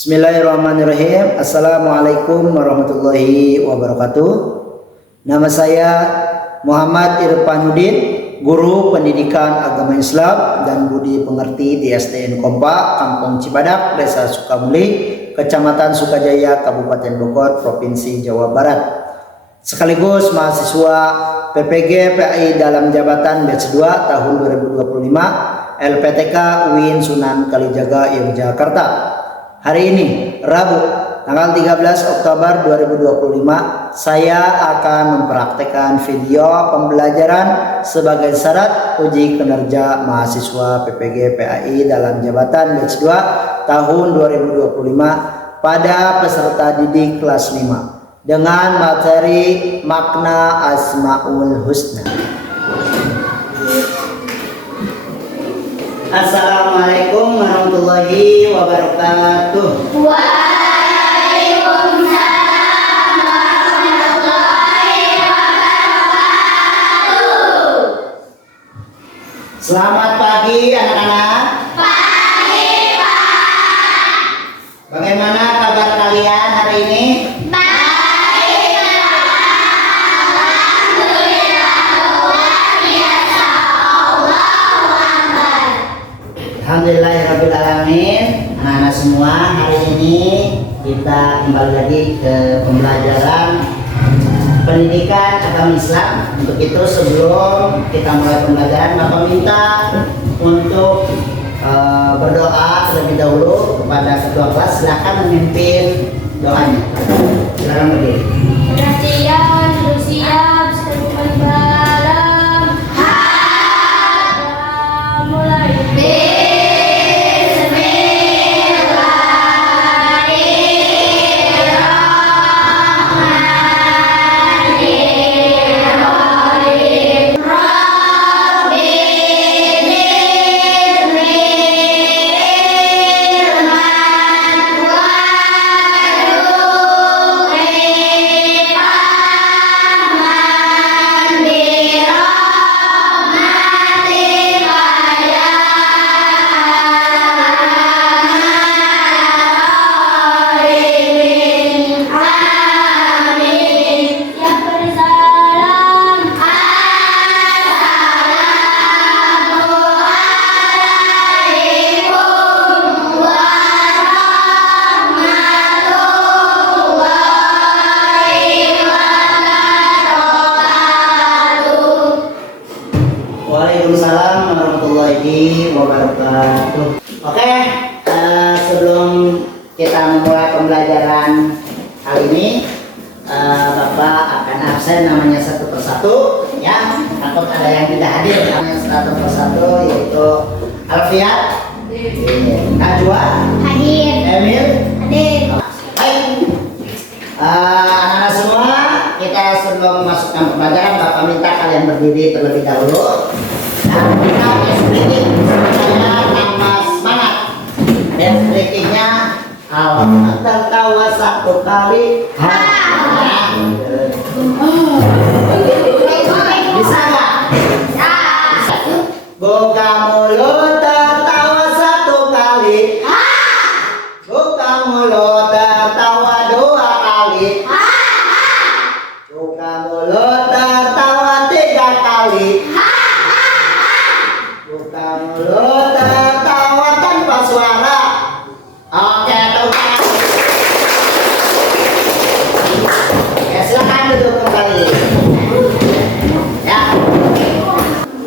Bismillahirrahmanirrahim. Assalamualaikum warahmatullahi wabarakatuh. Nama saya Muhammad Irfanuddin, guru pendidikan agama Islam dan budi pengerti di SDN Kompa, Kampung Cibadak, Desa Sukamuli, Kecamatan Sukajaya, Kabupaten Bogor, Provinsi Jawa Barat. Sekaligus mahasiswa PPG PAI dalam jabatan batch 2 tahun 2025 LPTK UIN Sunan Kalijaga, Yogyakarta. Hari ini Rabu tanggal 13 Oktober 2025 saya akan mempraktekkan video pembelajaran sebagai syarat uji kinerja mahasiswa PPG PAI dalam jabatan batch 2 tahun 2025 pada peserta didik kelas 5 dengan materi makna Asmaul Husna. Assalamualaikum warahmatullahi wabarakatuh. Waalaikumsalam warahmatullahi wabarakatuh. Selamat pagi anak-anak. Pagi, Pak. Bagaimana kabar kalian hari ini? Baik, alhamdulillah, luar biasa. Allahu Akbar. Alhamdulillahirrabbilalamin. Anak-anak semua, hari ini kita kembali lagi ke pembelajaran pendidikan agama Islam. Untuk itu sebelum kita mulai pembelajaran, Bapak minta untuk berdoa terlebih dahulu kepada ketua kelas. Silakan memimpin doanya. Silakan berdiri. Sudah siap, sudah malam. Mulai. Waalaikumsalam warahmatullahi wabarakatuh. Oke, sebelum kita memulai pembelajaran kali ini, Bapak akan absen namanya satu persatu, ya. Takut ada yang tidak hadir, namanya satu persatu, yaitu Alfiat, Najwa, Hadir. Emil. Hadir. Baik, anak-anak semua, kita sebelum memasukkan pembelajaran, Bapak minta kalian berdiri terlebih dahulu. Dan kita best breaking semuanya tanpa semangat. Best breakingnya tertawa satu kali. Bisa nggak? Buka mulut tertawa satu kali. Buka mulut tertawa dua kali. Buka mulut tertawa tiga kali. Buka mulut tertawa tanpa suara. Oke, tepuk tangan. Ya, silakan duduk kembali. Ya,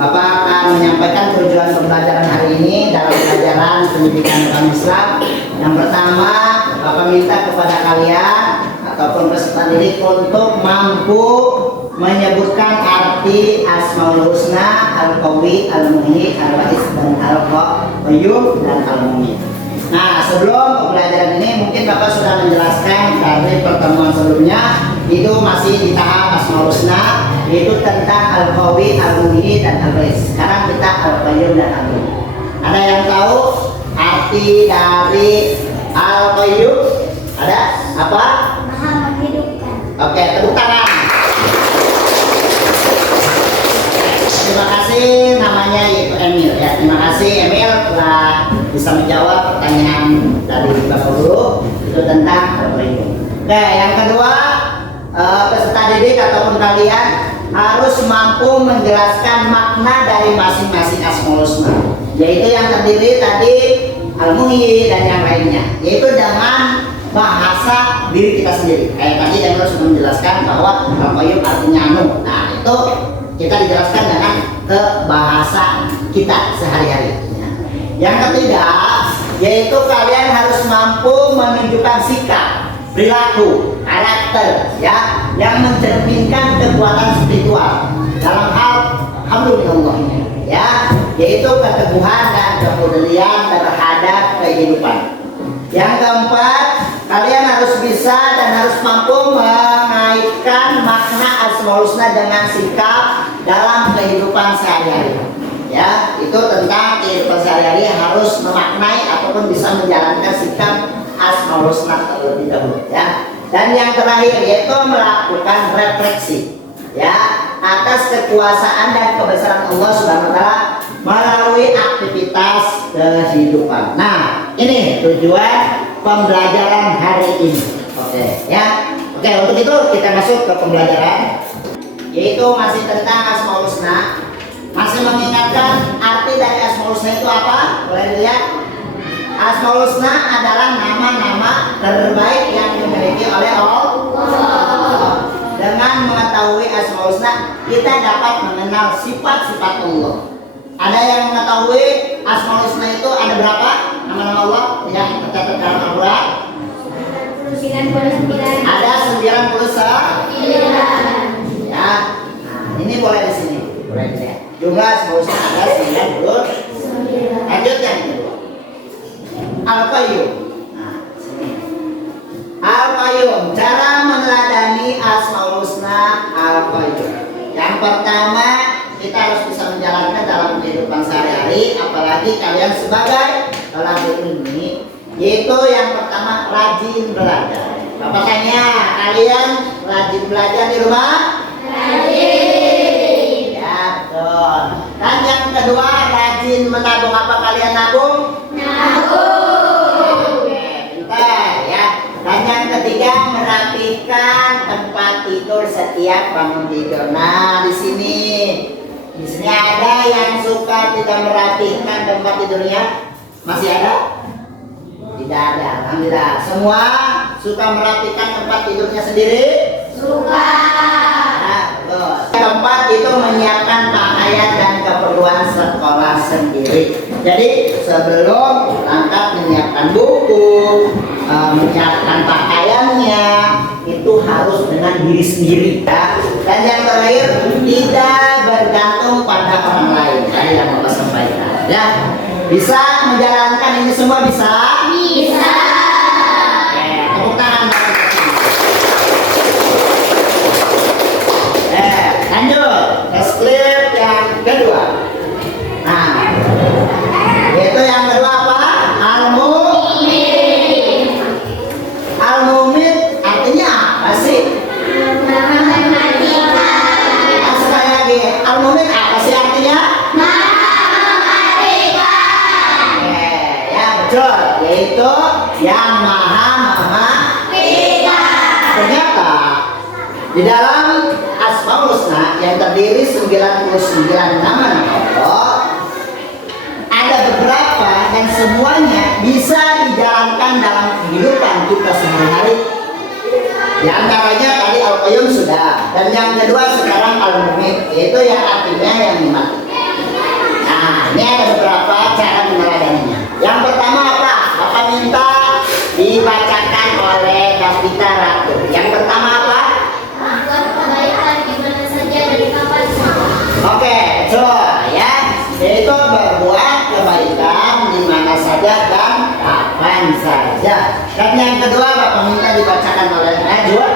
Bapak akan menyampaikan tujuan pembelajaran hari ini dalam pelajaran pendidikan agama Islam. Yang pertama, Bapak minta kepada kalian ataupun peserta didik untuk mampu menyebutkan arti Asmaul Husna, Al-Qawi, Al-Muhyi, Al-Wa'is, dan Al-Qayyum, dan Al-Mu'min. Nah, sebelum pembelajaran ini mungkin Bapak sudah menjelaskan dari pertemuan sebelumnya, itu masih di tahap Asmaul Husna, yaitu tentang Al-Qawi, Al-Muhyi, dan Al-Wa'is. Sekarang kita Al-Qayyum dan Al-Mu'min. Ada yang tahu arti dari Al-Qayyum? Ada? Apa? Maha menghidupkan. Oke, tepuk tangan. Terima kasih, namanya yaitu Emil ya. Terima kasih Emil telah bisa menjawab pertanyaan dari Bapak Guru itu tentang Al-Qayyum. Oke, yang kedua, peserta didik ataupun kalian harus mampu menjelaskan makna dari masing-masing Asmaul Husna, yaitu yang terdiri tadi Al-Muhyi dan yang lainnya, yaitu dengan bahasa diri kita sendiri. Kayak tadi yang harus menjelaskan bahwa Al-Qayyum artinya anu. Nah, itu kita dijelaskan dengan ke bahasa kita sehari-hari. Yang ketiga, yaitu kalian harus mampu menunjukkan sikap, perilaku, karakter ya yang mencerminkan kekuatan spiritual dalam hal alhamdulillah ya, yaitu keteguhan dan kepedulian terhadap kehidupan. Yang keempat, kalian harus bisa dan harus mampu mengaitkan makna Asmaul Husna dengan sikap dalam kehidupan sehari-hari. Ya, itu tentang kehidupan sehari-hari harus memaknai ataupun bisa menjalankan sikap Asmaul Husna terlebih dahulu ya. Dan yang terakhir yaitu melakukan refleksi ya atas kekuasaan dan kebesaran Allah Subhanahu wa taala melalui aktivitas kehidupan. Nah, ini tujuan pembelajaran hari ini. Oke ya. Oke, untuk itu kita masuk ke pembelajaran, yaitu masih tentang Asmaul Husna. Masih mengingatkan arti dari Asmaul Husna itu apa? Boleh dilihat. Asmaul Husna adalah nama-nama terbaik yang dimiliki oleh Allah. Dengan mengetahui Asmaul Husna, kita dapat mengenal sifat-sifat Allah. Ada yang mengetahui Asmaul Husna itu ada berapa? Nama-nama Allah yang tercatat dalam Al-Quran? 99. Ada 99. Ya. Nah, ini boleh di sini. Boleh dilihat. Jumlah Asmaul Husna ada 99. Lanjut yang kedua. Al-Qayyum. Nah, Al-Qayyum, cara meneladani Asmaul Husna Al-Qayyum. Yang pertama, kita harus bisa menjalankan dalam kehidupan sehari-hari, apalagi kalian sebagai talabul ilmi, yaitu yang pertama rajin belajar. Bapak tanya, kalian rajin belajar di rumah? Rajin. Ya, betul. Dan yang kedua, rajin menabung. Apa kalian nabung? Nabung. Oke, pintar ya. Dan yang ketiga, merapikan tempat tidur setiap bangun tidur. Nah, di sini ada yang suka tidak merapikan tempat tidurnya? Masih ada? Tidak ada. Alhamdulillah. Semua suka merapikan tempat tidurnya sendiri? Suka. Nah, keempat itu menyiapkan pakaian dan keperluan sekolah sendiri. Jadi sebelum berangkat menyiapkan buku, menyiapkan pakaiannya, itu harus dengan diri sendiri ya. Dan yang terakhir, tidak bergantung pada orang lain. Tadi yang Bapak sampaikan ya. Bisa menjalankan ini semua? Bisa? Bisa. Oke, tepuk tangan. Lanjut ke slide yang kedua. Nah, yaitu yang kedua apa? Al-Mu'min. Al-Mu'min artinya apa sih? Sekali lagi, Al-Mu'min apa sih artinya? Betul, yaitu yang maha mematikan. Ternyata di dalam Asmaul Husna yang terdiri 99 nama Allah, ada beberapa dan semuanya bisa dijalankan dalam kehidupan kita sehari-hari. Di antaranya tadi Al-Qayyum sudah, dan yang kedua sekarang Al-Mu'min, yaitu yang artinya yang mematikan. Nah, ini ada beberapa cara meneladaninya. Yang pertama apa? Bapak minta dibacakan oleh Davita Ratu. Yang pertama apa? Buat kebaikan di mana saja dan kapan saja. Oke, betul ya. Yaitu berbuat kebaikan di mana saja dan kapan saja. Dan yang kedua Bapak minta dibacakan oleh Najwa.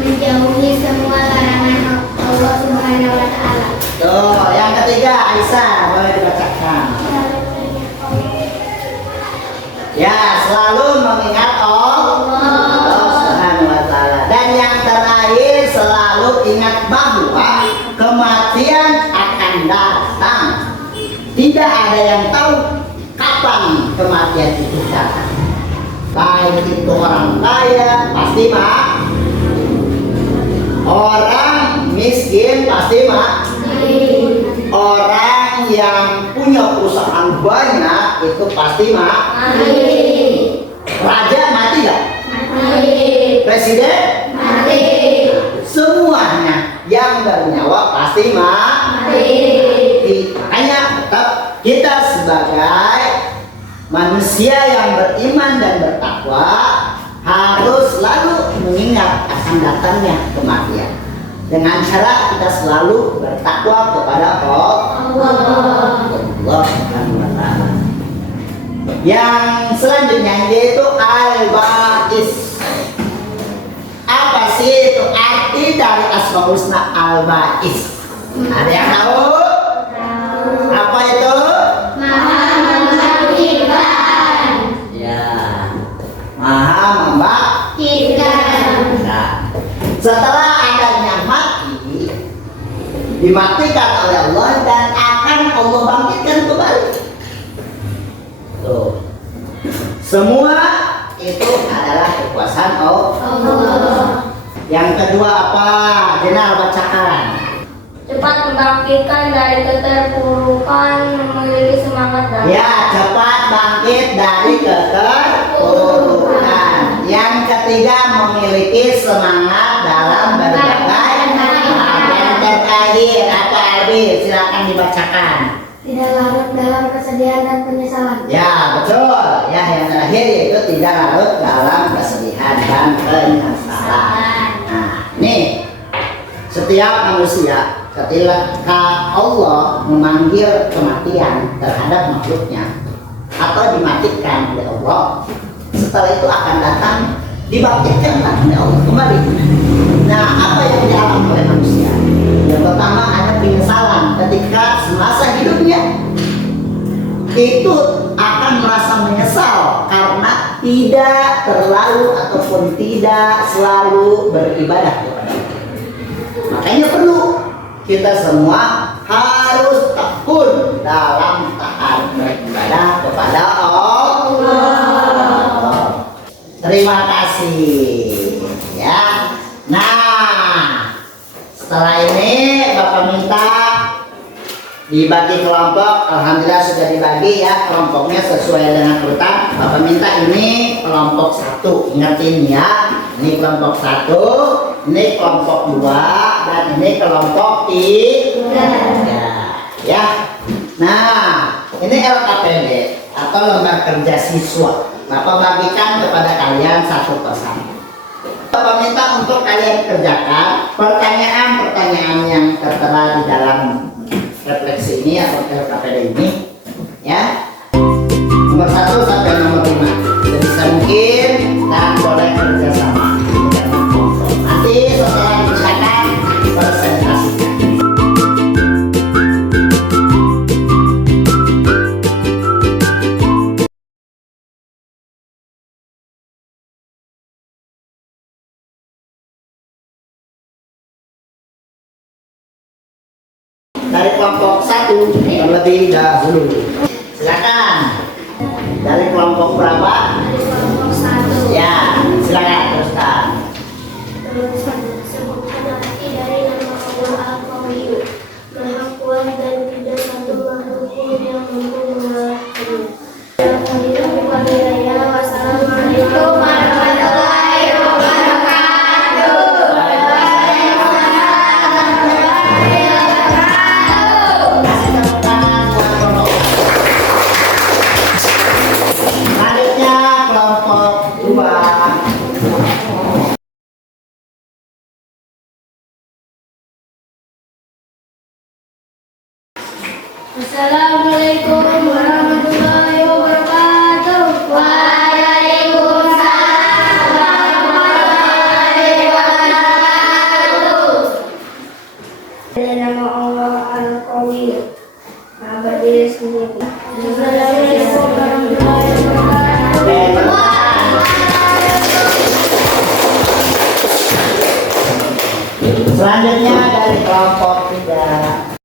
Menjauhi semua larangan Allah Subhanahu wa taala. Tuh, yang ketiga Aisyah, boleh dibacakan. Ya, selalu mengingat Allah Subhanahu wa taala. Dan yang terakhir, selalu ingat bahwa kematian akan datang. Tidak ada yang tahu kapan kapan kematian itu datang. Baik itu orang kaya pasti mati, orang miskin pasti mati, orang yang punya perusahaan banyak itu pasti mati. Raja mati nggak? Presiden mati. Semuanya yang bernyawa pasti mati. Makanya tetap kita sebagai manusia yang beriman dan bertakwa harus selalu mengingat akan datangnya kematian dengan cara kita selalu bertakwa kepada Allah Subhanahu wa Ta'ala. Yang selanjutnya yaitu al-ba'is. Apa sih itu arti dari Asmaul Husna al-ba'is? Ada yang tahu? Apa itu? Ya, maha membangkitkan. Nah, setelah adanya mati, dimatikan oleh Allah dan akan Allah bangkitkan kembali. Tuh. Semua itu adalah kekuasaan Allah. Yang kedua apa? Jenal bacakan. Cepat membangkitkan dari keterpurukan, memiliki semangat dalam. Ya, cepat bangkit dari keterpurukan. Yang ketiga, memiliki semangat dalam berbagai hal. Yang terakhir apa Albi? Silakan dibacakan. Tidak larut dalam kesedihan dan penyesalan. Ya, betul. Ya, yang terakhir yaitu tidak larut dalam kesedihan dan penyesalan. Nah, ini setiap manusia ketika Allah memanggil kematian terhadap makhluknya atau dimatikan oleh Allah, setelah itu akan datang dibangkitkan oleh Allah kembali. Nah, apa yang dialami oleh manusia? Yang pertama ada penyesalan ketika semasa hidupnya itu akan merasa menyesal karena tidak terlalu ataupun tidak selalu beribadah kepada Allah. Makanya perlu kita semua harus tekun dalam taat beribadah kepada Allah. Terima kasih ya. Nah, setelah ini Bapak minta dibagi kelompok. Alhamdulillah sudah dibagi ya kelompoknya sesuai dengan urutan. Bapak minta ini kelompok 1, ingetin ya. Ini kelompok 1, ini kelompok 2, dan ini kelompok 3 ya. Nah, ini LKPD atau lembar kerja siswa. Bapak bagikan kepada kalian satu persatu. Bapak minta untuk kalian kerjakan pertanyaan-pertanyaan yang tertera di dalam refleksi ini atau LKPD ini ya. Nomor 1 sampai nomor 5 sebisa mungkin dan boleh kerjasama. Nanti setelah dikerjakan presentasikan. Dari kelompok 1 terlebih dahulu. Silakan. Dari kelompok berapa? Kelompok 1. Ya, silakan teruskan. Sebutkan arti dari nama Allah Al-Qawi, Maha Kuat dan tidak satu makhluk pun yang mampu mengalahkannya. Wassalamualaikum warahmatullahi wabarakatuh. Selanjutnya kelompok 2. Assalamualaikum warahmatullahi wabarakatuh. Waalaikumsalam warahmatullahi wabarakatuh. Dari nama Allah Al-Qawi, Maha berdiri sendiri. Assalamualaikum warahmatullahi wabarakatuh. Selanjutnya dari kelompok 3.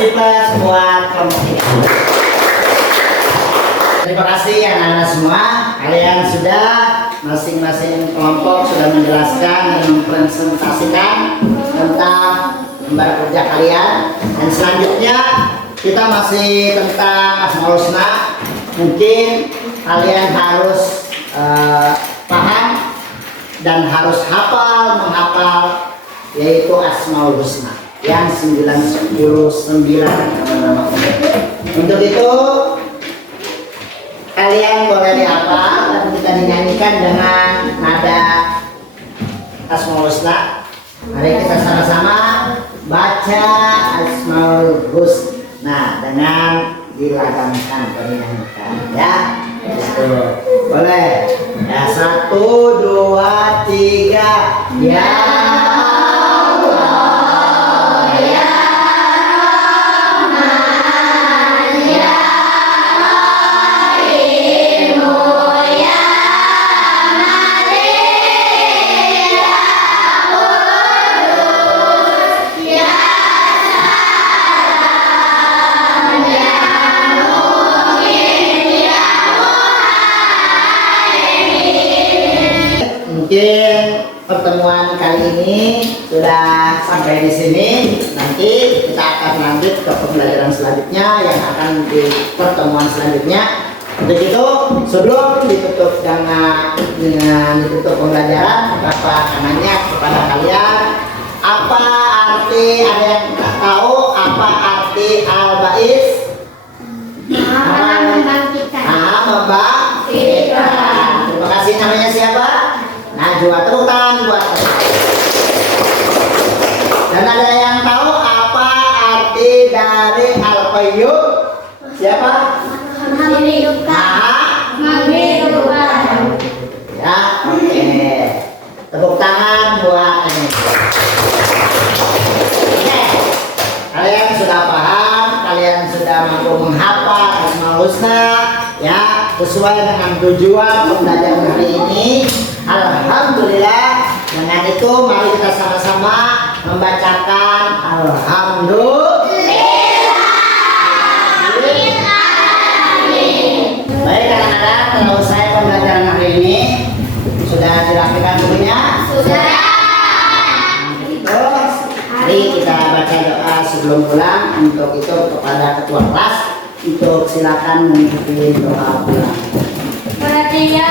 Kasih plus buat kelompok ini. Terima kasih anak-anak semua. Kalian sudah masing-masing kelompok sudah menjelaskan dan mempresentasikan tentang lembar kerja kalian. Dan selanjutnya kita masih tentang Asmaul Husna. Mungkin kalian harus paham dan harus menghafal yaitu Asmaul Husna yang 99 nama-nama Allah. Untuk itu kalian boleh dihafal dan kita dinyanyikan dengan nada Asmaul Husna. Mari kita sama-sama baca Asmaul Husna dengan dilagamkan, dinyanyikan ya. Itu boleh ya. 1, 2, 3 ya. Mungkin pertemuan kali ini sudah sampai di sini. Nanti kita akan lanjut ke pembelajaran selanjutnya yang akan di pertemuan selanjutnya. Untuk itu sebelum ditutup dengan ditutup pembelajaran, Bapak akan nanya kepada kalian apa arti, ada yang tahu apa arti al-ba'is? Membangkitkan. Membangkitkan. Terima kasih. Namanya siapa? Najwa. Tepuk tangan buat. Dan ada yang tahu apa arti dari al-qayyum? Siapa? Ya, oke. Tepuk tangan buat ini. Oke. Kalian sudah paham, kalian sudah mampu menghafal Asmaul Husna ya, sesuai dengan tujuan pembelajaran hari ini. Alhamdulillah. Dengan itu mari kita sama-sama membacakan alhamdulillah. Baik anak-anak, kalau saya pembelajaran hari ini sudah dilakukan dulunya? Sudah. Terus mari kita baca doa sebelum pulang. Untuk itu kepada ketua kelas untuk silakan mengikuti doa pulang. Perhatian